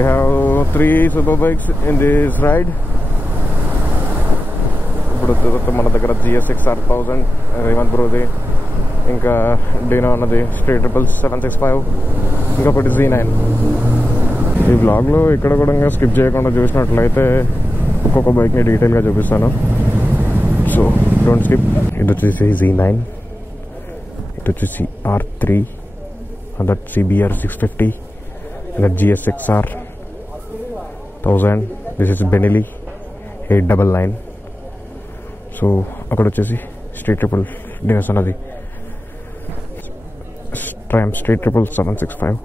We have 3 super bikes in this ride. ఇప్పుడు మన దగ్గర GSX-R 1000 రేవంత్ బ్రోది, ఇంకా డీనో అన్నది స్ట్రీట్ ట్రిపుల్ 765, ఇంకొకటి Z9. ఈ బ్లాగ్లో ఇక్కడ కూడా స్కిప్ చేయకుండా చూసినట్లయితే ఒక్కొక్క బైక్ని డీటెయిల్గా చూపిస్తాను. So don't skip. ఇది వచ్చేసి Z9, ఇది వచ్చేసి R3, that CBR 650, that GSX-R 1000. This is Benelli 899. So అక్కడ వచ్చేసి స్ట్రీట్ ట్రిపుల్ డినోస్ అన్నది tram street triple 765.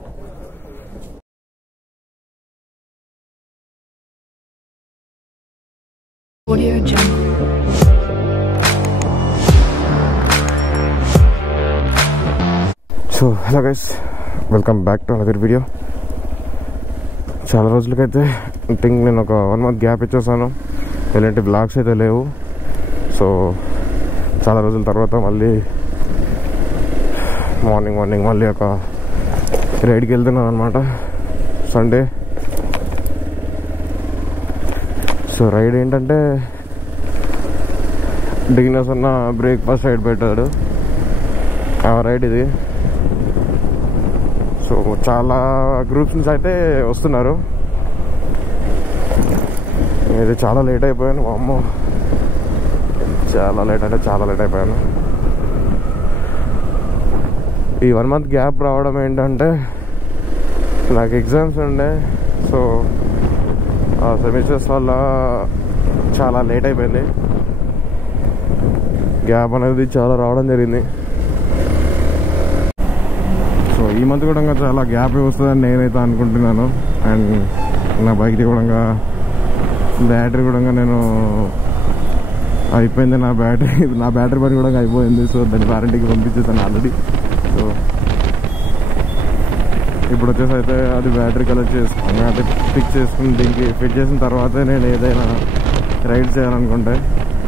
Audio Jungle. So hello guys, welcome back to another video. చాలా రోజులకైతే ఐ థింక్ నేను ఒక 1 month గ్యాప్ ఇచ్చేసాను. ఎలాంటి బ్లాగ్స్ అయితే లేవు. సో చాలా రోజుల తర్వాత మళ్ళీ మార్నింగ్ మళ్ళీ ఒక రైడ్కి వెళ్తున్నాను అనమాట, సండే. సో రైడ్ ఏంటంటే డిగ్నస్ అన్న బ్రేక్ఫాస్ట్ రైడ్ పెట్టాడు, ఆ రైడ్ ఇది. సో చాలా గ్రూప్స్ నుంచి అయితే వస్తున్నారు. ఇది చాలా లేట్ అయిపోయాను, అమ్మో చాలా లేట్ అయిపోయాను. ఈ 1 month గ్యాప్ రావడం ఏంటంటే నాకు ఎగ్జామ్స్ ఉండే. సో ఆ సెమిస్టర్స్ వల్ల చాలా లేట్ అయిపోయింది. గ్యాప్ అనేది చాలా రావడం జరిగింది. సో ఈ మంత్ కూడా చాలా గ్యాప్ వస్తుందని నేనైతే అనుకుంటున్నాను. అండ్ నా బైక్ది కూడా బ్యాటరీ కూడా నేను అయిపోయింది, నా బ్యాటరీ పని కూడా అయిపోయింది. సో దాన్ని వారంటీకి పంపించేసాను ఆల్రెడీ. సో ఇప్పుడు వచ్చేసి అయితే అది బ్యాటరీ కలెక్ట్ చేసుకుని అది ఫిక్స్ చేసుకుని దీనికి ఫిట్ చేసిన తర్వాతే నేను ఏదైనా రైడ్ చేయాలనుకుంటే,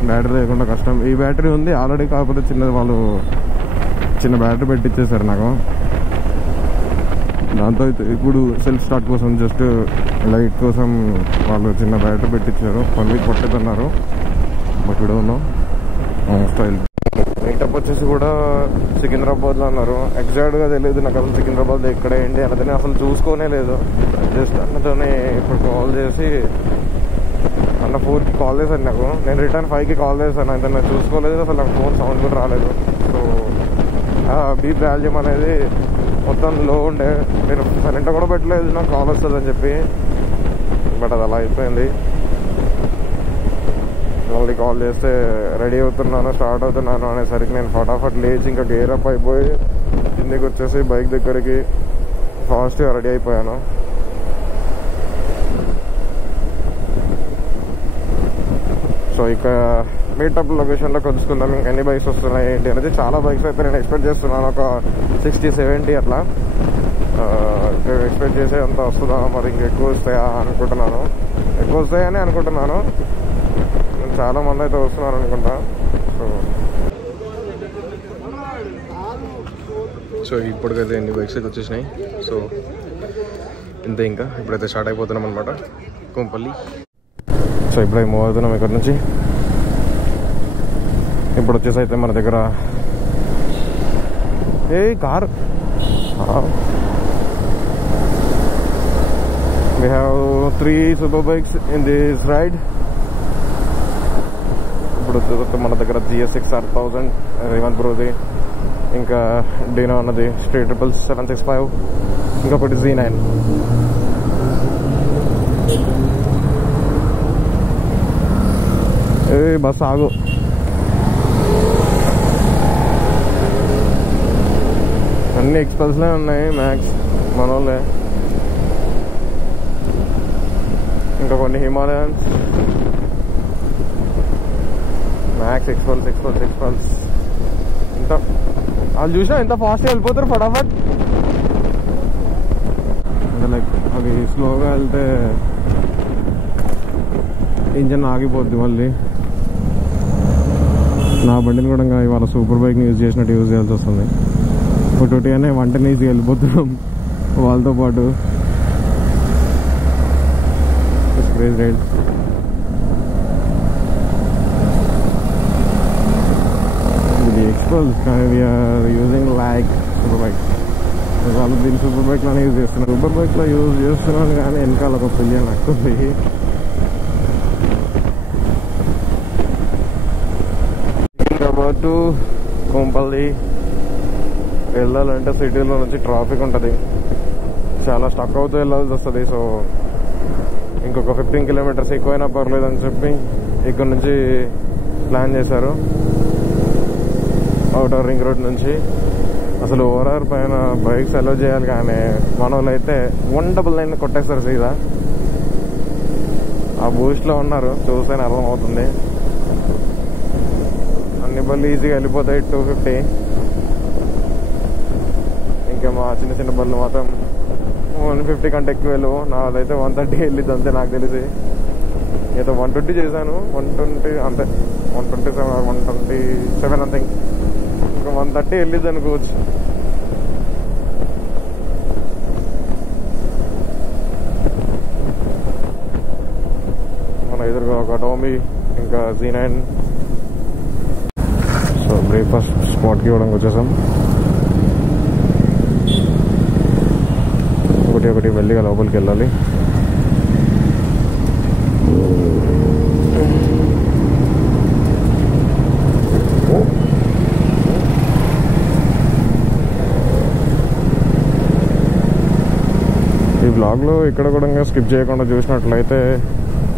బ్యాటరీ లేకుండా కష్టం. ఈ బ్యాటరీ ఉంది ఆల్రెడీ, కాకపోతే చిన్న బ్యాటరీ పెట్టించేసారు నాకు. దాంతో అయితే ఇప్పుడు సెల్ఫ్ స్టార్ట్ కోసం జస్ట్ లైట్ కోసం వాళ్ళు చిన్న బ్యాటరీ పెట్టించారు. 1 week పట్టుతున్నారు. బట్ విడవున్నాం స్టైల్. మీటప్ వచ్చేసి కూడా సికింద్రాబాద్లో అన్నారు. ఎగ్జాక్ట్గా తెలియదు నాకు అసలు సికింద్రాబాద్ ఎక్కడ ఏంటి అన్నదని అసలు చూసుకోనే లేదు. జస్ట్ అన్నతోనే ఇప్పుడు కాల్ చేసి అన్న 4కి కాల్ చేశాను నాకు. నేను రిటర్న్ 5కి కాల్ చేశాను. అయితే నేను చూసుకోలేదు, అసలు నాకు ఫోన్ సౌండ్ కూడా రాలేదు. సో బీప్ వాల్యూమ్ అనేది మొత్తం లో ఉండే, నేను సైలెంట్ కూడా పెట్టలేదు నాకు కాల్ వస్తుందని చెప్పి. బట్ అది అలా అయిపోయింది. మళ్ళీ కాల్ చేస్తే రెడీ అవుతున్నాను, స్టార్ట్ అవుతున్నాను అనేసరికి నేను ఫటాఫట్ లేచి ఇంకా గేర్ అప్ అయిపోయి కిందికి వచ్చేసి బైక్ దగ్గరికి ఫాస్ట్గా రెడీ అయిపోయాను. సో ఇక మీటప్ లొకేషన్లో కలుసుకుందాం. ఇంకా ఎన్ని బైక్స్ వస్తున్నాయి ఏంటి అనేది. చాలా బైక్స్ అయితే నేను ఎక్స్పెక్ట్ చేస్తున్నాను, ఒక 60-70 అట్లా ఎక్స్పెక్ట్ చేసే అంత వస్తుందా, మరి ఇంకెక్కువ వస్తాయా అనుకుంటున్నాను. ఎక్కువ వస్తాయని అనుకుంటున్నాను. చాలా మంది అయితే వస్తున్నారు అనుకుంటా. సో ఇప్పటికైతే ఎన్ని బైక్స్ అయితే వచ్చేసినాయి. సో ఇంతే, ఇంకా ఇప్పుడైతే స్టార్ట్ అయిపోతున్నాం అనమాట కొంపల్లి. సో ఇప్పుడైతే మూవ్ అవుతున్నాం ఇక్కడ నుంచి. ఇప్పుడు వచ్చేసి అయితే మన దగ్గర car we have 3 super bikes in this ride. ఇప్పుడు మన దగ్గర GSX-R 1000 రేవంత్ బ్రోది, ఇంకా డీనో అన్నది స్ట్రీట్ ట్రిపుల్ 765, ఇంకొకటి Z9. బస్ ఆగు. అన్ని ఎక్స్పల్స్లే ఉన్నాయి మ్యాక్స్ మన వాళ్ళే. ఇంకా కొన్ని హిమాలయన్స్, మ్యాక్స్ ఎక్స్పల్స్. ఇంత వాళ్ళు చూసినా ఎంత ఫాస్ట్గా వెళ్ళిపోతారు ఫటాఫట్. అంటే లైక్ అవి స్లోగా వెళ్తే ఇంజన్ ఆగిపోద్ది. మళ్ళీ నా బండిని కూడా ఇవాళ సూపర్ బైక్ని యూజ్ చేసినట్టు యూజ్ చేయాల్సి వస్తుంది. ఒకటి అనే వంటని ఈజీగా వెళ్ళిపోతున్నాం వాళ్ళతో పాటు. president. The Expulse we are using like Superbike. వాళ్ళు దీన్ని సూపర్ బైక్లోనే యూజ్ చేస్తున్నారు. సూపర్ బైక్లో యూజ్ చేస్తున్నాను కానీ వెనకాల ఒక పిల్లలు నక్కుంది. కాబట్టి కొంపల్లి వెళ్ళాలంటే సిటీలో నుంచి ట్రాఫిక్ ఉంటుంది, చాలా స్టక్ అవుతూ వెళ్ళాల్సి వస్తుంది. సో ఇంకొక 15 కిలోమీటర్స్ ఎక్కువైనా పర్లేదని చెప్పి ఇక్కడ నుంచి ప్లాన్ చేశారు. అవుటర్ రింగ్ రోడ్ నుంచి అసలు ఓవరాల్ పైన బైక్స్ అలో చేయాలి కానీ మన వాళ్ళు అయితే 199 కొట్టేస్తారు సీదా. ఆ బూస్ట్లో ఉన్నారు, చూస్తేనే అర్థమవుతుంది. అన్ని బళ్ళు ఈజీగా వెళ్ళిపోతాయి 250. ఇంకా మా చిన్న చిన్న బళ్ళు మాత్రం 150 కంటే ఎక్కువ వెళ్ళవు. నాదైతే 130 వెళ్ళిద్ది అంతే నాకు తెలిసి. నేతో 120 చేశాను, 120 అంతే, 127 అంతే. ఇంకా 130 వెళ్ళిద్ది అనుకోవచ్చు. మన ఎదురుగా ఒక టోమీ ఇంకా Z9. సో బ్రేక్ఫాస్ట్ స్పాట్కి ఇవ్వడానికి వచ్చేసాం. ఒకటి మెల్లిగా లోపలికి వెళ్ళాలి. ఈ బ్లాగ్లో ఇక్కడ కూడా స్కిప్ చేయకుండా చూసినట్లయితే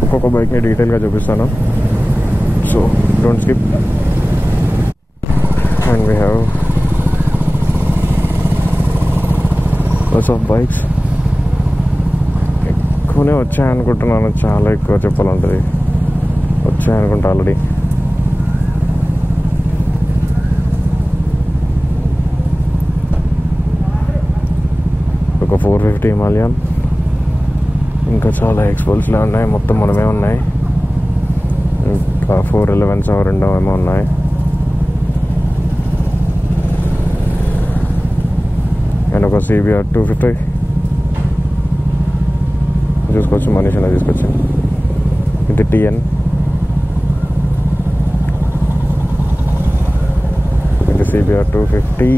ఒక్కొక్క బైక్ని డీటెయిల్గా చూపిస్తాను. So don't skip. And we have lots of bikes. ఎక్కువనే వచ్చాయనుకుంటున్నాను, చాలా ఎక్కువ చెప్పాలంటుంది. వచ్చాయనుకుంటా ఆల్రెడీ. ఒక 450 హిమాలయన్, ఇంకా చాలా ఎక్స్పల్స్లో ఉన్నాయి. మొత్తం మనమే ఉన్నాయి. ఇంకా 411 రెండో ఏమో ఉన్నాయి. అండ్ ఒక CBR 250 చూసుకోవచ్చు. మనీష్ అనేది తీసుకొచ్చాను. ఇది TN, ఇది CBR 250,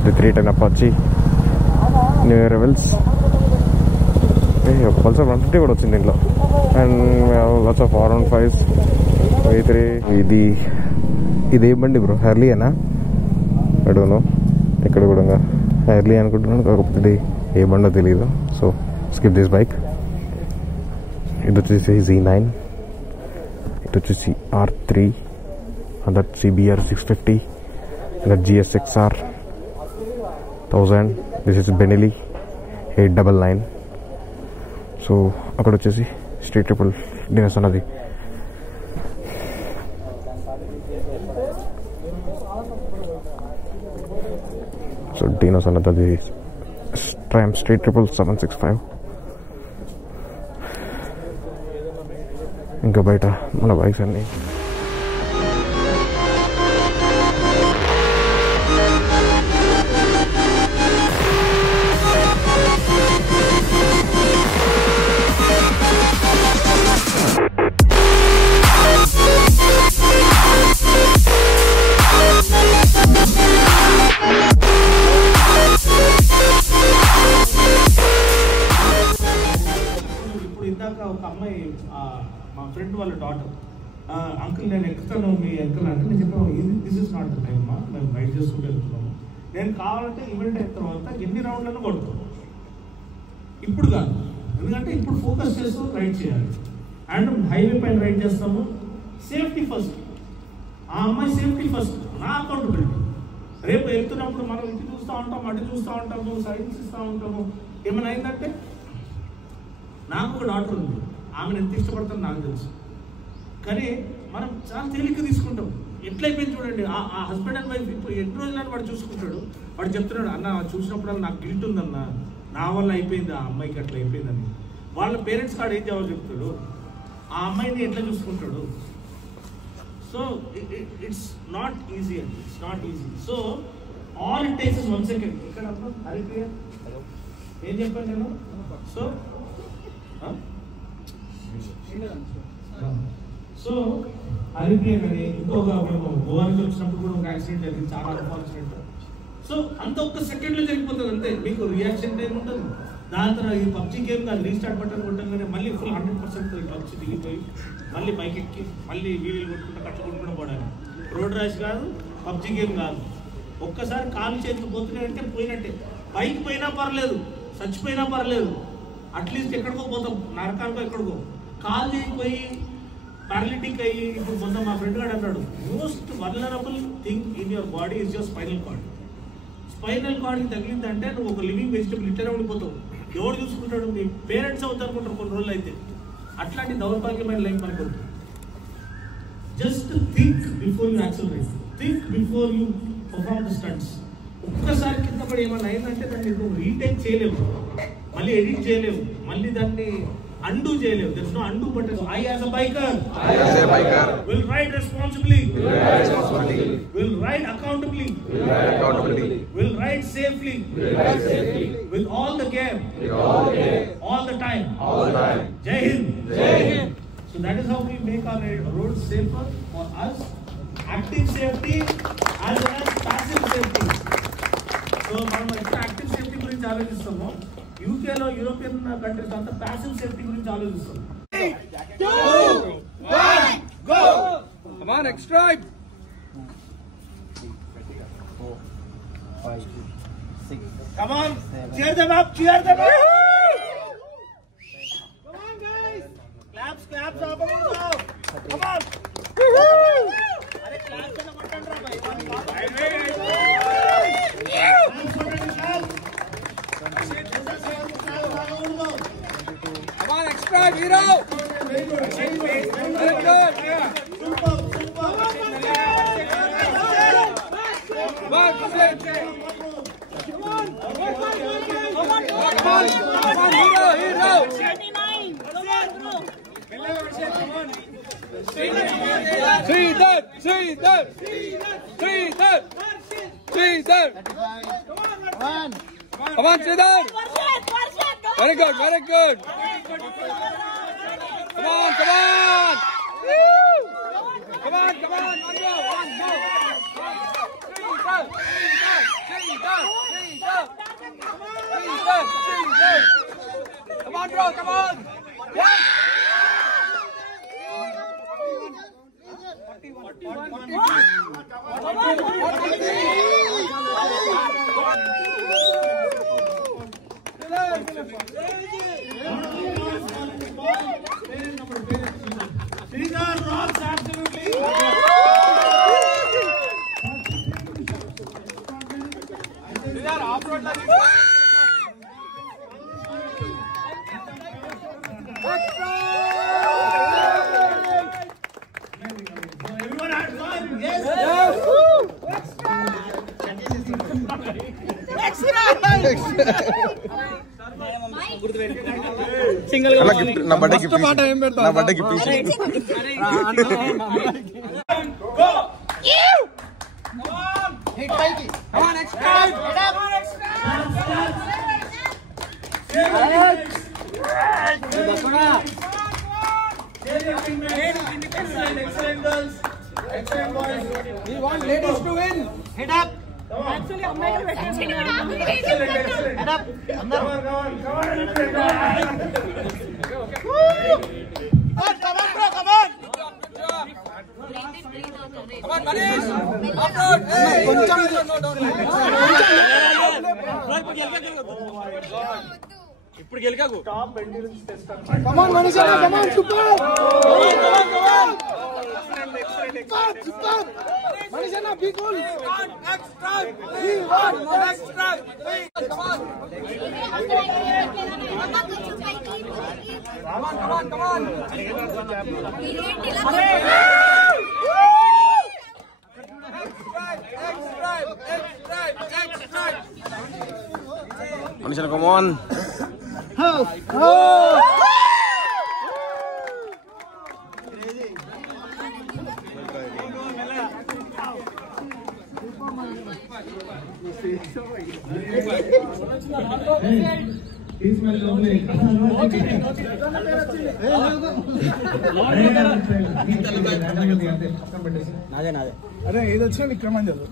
ఇది 310 Apache న్యూ రెవెల్స్. పల్సర్ 150 కూడా వచ్చింది దీంట్లో. And lots of R15s, V3. ఇది ఏ బండి బ్రో? హ్యార్లీయేనా? అడుగును. ఇక్కడ కూడా హ్యార్లీ అనుకుంటున్నాను, కాకపోతే ఏ బండో తెలీదు. So skip this bike. ఇది వచ్చేసి Z9, ఇది వచ్చేసి R3, other CBR 650, other GSXR 1000. This is Benelli 899. So అక్కడ వచ్చేసి స్ట్రీట్ ట్రిపుల్ డినర్స్ అన్నది. సో డినోస్ అన్నది అది ట్రామ్ స్ట్రీట్ ట్రిపుల్ 765. ఇంకా బయట మన బైక్స్ అన్నీ మా ఫ్రెండ్ వాళ్ళ డాటర్, అంకుల్ నేను ఎక్కుతాను మీ అంకుల్ అంటే నేను చెప్పాను, this is not the time మా, మేము రైడ్ చేసుకుంటూ వెళ్తున్నాము. నేను కావాలంటే ఈవెంట్ అయిన తర్వాత ఎన్ని రౌండ్లను కొడతాను, ఇప్పుడు కాదు. ఎందుకంటే ఇప్పుడు ఫోకస్ చేస్తూ రైడ్ చేయాలి. అండ్ హైవే పైన రైడ్ చేస్తాము. Safety first. ఆ అమ్మాయి సేఫ్టీ ఫస్ట్, నా అకౌంటబిలిటీ. రేపు వెళ్తున్నప్పుడు మనం ఇటు చూస్తూ ఉంటాం, అటు చూస్తూ ఉంటాము, సైన్స్ ఇస్తూ ఉంటాము. ఏమైనా అయిందంటే, నాకు ఒక డాక్టర్ ఉంది, ఆమెను ఎంత ఇష్టపడతాను నాకు తెలుసు. కానీ మనం చాలా తేలిక తీసుకుంటాం. ఎట్లయిపోయింది చూడండి. ఆ హస్బెండ్ అండ్ వైఫ్ ఇప్పుడు ఎన్ని రోజులని వాడు చూసుకుంటాడు. వాడు చెప్తున్నాడు, అన్న చూసినప్పుడు నాకు గిల్ట్ ఉందన్న, నా వల్ల అయిపోయింది, ఆ అమ్మాయికి అట్లా అయిపోయిందని. వాళ్ళ పేరెంట్స్ కాడ ఏం జవాబు చెప్తాడు, ఆ అమ్మాయిని ఎట్లా చూసుకుంటాడు. సో ఇట్స్ నాట్ ఈజీ అండి, it's not easy. So all it takes is 1 second. ఇక్కడ హరిప్రియ ఏం చెప్పాను నేను. సో సో హరిప్రియ అని ఇంకొక మేము గోవా నుంచి వచ్చినప్పుడు కూడా ఒక యాక్సిడెంట్ జరిగింది, చాలా అన్ఫార్చునేట్. సో అంత ఒక్క సెకండ్లో జరిగిపోతుంది అంతే, మీకు రియాక్షన్ టైం ఉంటుంది. దాని తర్వాత ఈ పబ్జీ గేమ్ కాదు, రీస్టార్ట్ బటన్ కొట్టంగానే మళ్ళీ ఫుల్ 100% పబ్జీ దిగిపోయి మళ్ళీ బైక్ ఎక్కి మళ్ళీ వీడియోలు కొట్టుకుంటూ కట్టుకుంటూ పోవడానికి. రోడ్ ర్యాష్ కాదు, పబ్జీ గేమ్ కాదు. ఒక్కసారి కాలు చేతులు పోతున్నాయంటే పోయినట్టే. బైక్ పోయినా పర్లేదు, చచ్చిపోయినా పర్లేదు, అట్లీస్ట్ ఎక్కడికో పోతాం, నరకానికో ఎక్కడికో. కాలు చేయకపోయి పారాలిటిక్ అయ్యి ఇప్పుడు మొన్న మా ఫ్రెండ్ గారు అన్నాడు, most vulnerable thing in your body is your spinal cord. Spinal కార్డ్కి తగిలిందంటే నువ్వు ఒక లివింగ్ వెజిటబుల్ ఇట్లనే ఉండిపోతావు. ఎవడు చూసుకుంటాడు? మీ పేరెంట్స్ అవుతారు అనుకుంటారు కొన్ని రోజులు అయితే. అట్లాంటి దౌర్భాగ్యమైన లైఫ్ మనకు ఉంటుంది. Just think before you accelerate, think before you perform the stunts. ఒక్కసారి కింద పడి ఏమన్నా అయిందంటే దాన్ని నువ్వు రీటేక్ చేయలేవు, మళ్ళీ ఎడిట్ చేయలేవు, మళ్ళీ దాన్ని undo చేయలేవు. There is no undo button. I as a biker will ride responsibly, will ride accountably, will ride safely, with all the care, all the time. Jai Hind. So that is how we make our roads safer for us. Active safety as well as passive safety. So మనం active safety గురించి ఆలోచిస్తాము. యూకేలో European countries అంతా passive safety గురించి ఆలోచిస్తాం. 3, 2, 1, go! Come on, next stride. 4, 5, 6. Come on, cheer them up, cheer them up. Come on, guys. Claps, claps, up. Come on. अरे claps करना मत करना भाई. Come on, extra hero. Very good. Very good. Super. Come on, hero. 79. Come on, bro. See that. Come on, Siddhar. Very good. Come on. Come on. One more. Come on, bro. Come on. Yeah. 41. These are rocks, absolutely. These are off-road luggage. Everyone had fun? Yes. Single నా birthday gift go hit పైకి come on extra excellent girls, excellent boys. We want ladies to win. Head up. Actually, అమ్మాయిలు పెట్టండి. Head up. అందరూ. Come on. Come on, bro. Come on. Come on, Manish. Upload. Hey. ఇప్పుడు గెలికాకు top endurance test come on Manish come on super super Manish అన్న be cool extra we want extra come on come on Manish అన్న come on అరే ఏది వచ్చినా విక్రమని చదువు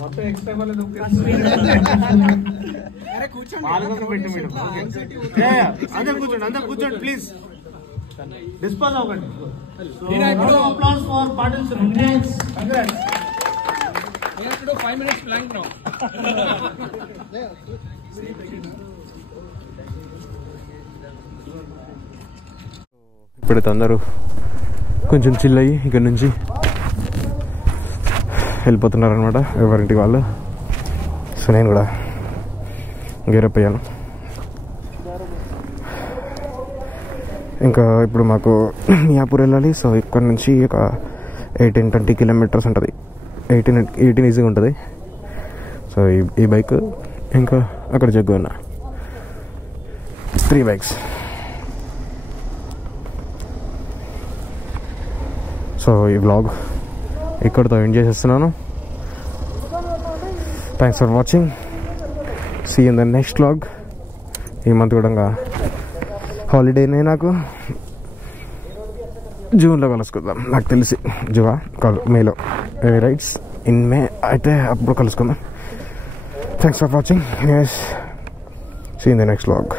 మొత్తం extra వాళ్ళది అందరు కూర్చోండి ప్లీజ్ డిస్పోజ్ అవ్వకండి. Applause for Patil congrats. We have to do 5 minutes plank now. ఇప్పుడైతే అందరూ కొంచెం చిల్ అయ్యి ఇక్కడ నుంచి వెళ్ళిపోతున్నారు అనమాట ఎవరింటికి వాళ్ళు. సో నేను కూడా గేరప్ అయ్యాను. ఇంకా ఇప్పుడు మాకు మియాపూర్ వెళ్ళాలి. సో ఇక్కడ నుంచి ఒక 18-20 కిలోమీటర్స్ ఉంటుంది. 18 ఈజీగా ఉంటుంది. సో ఈ బైక్ ఇంకా అక్కడ జగ్గు అన్న 3 బైక్స్. సో ఈ వ్లాగ్ ఇక్కడితో ఎండ్ చేసేస్తున్నాను. Thanks for watching. See in the next vlog. ఈ మంత్ కూడా హాలిడేనే నాకు. జూన్లో కలుసుకుందాం నాకు తెలిసి. జూవా కాదు మేలో రైట్స్ ఇన్ మే అయితే అప్పుడు కలుసుకుందాం. Thanks for watching. See in the next vlog.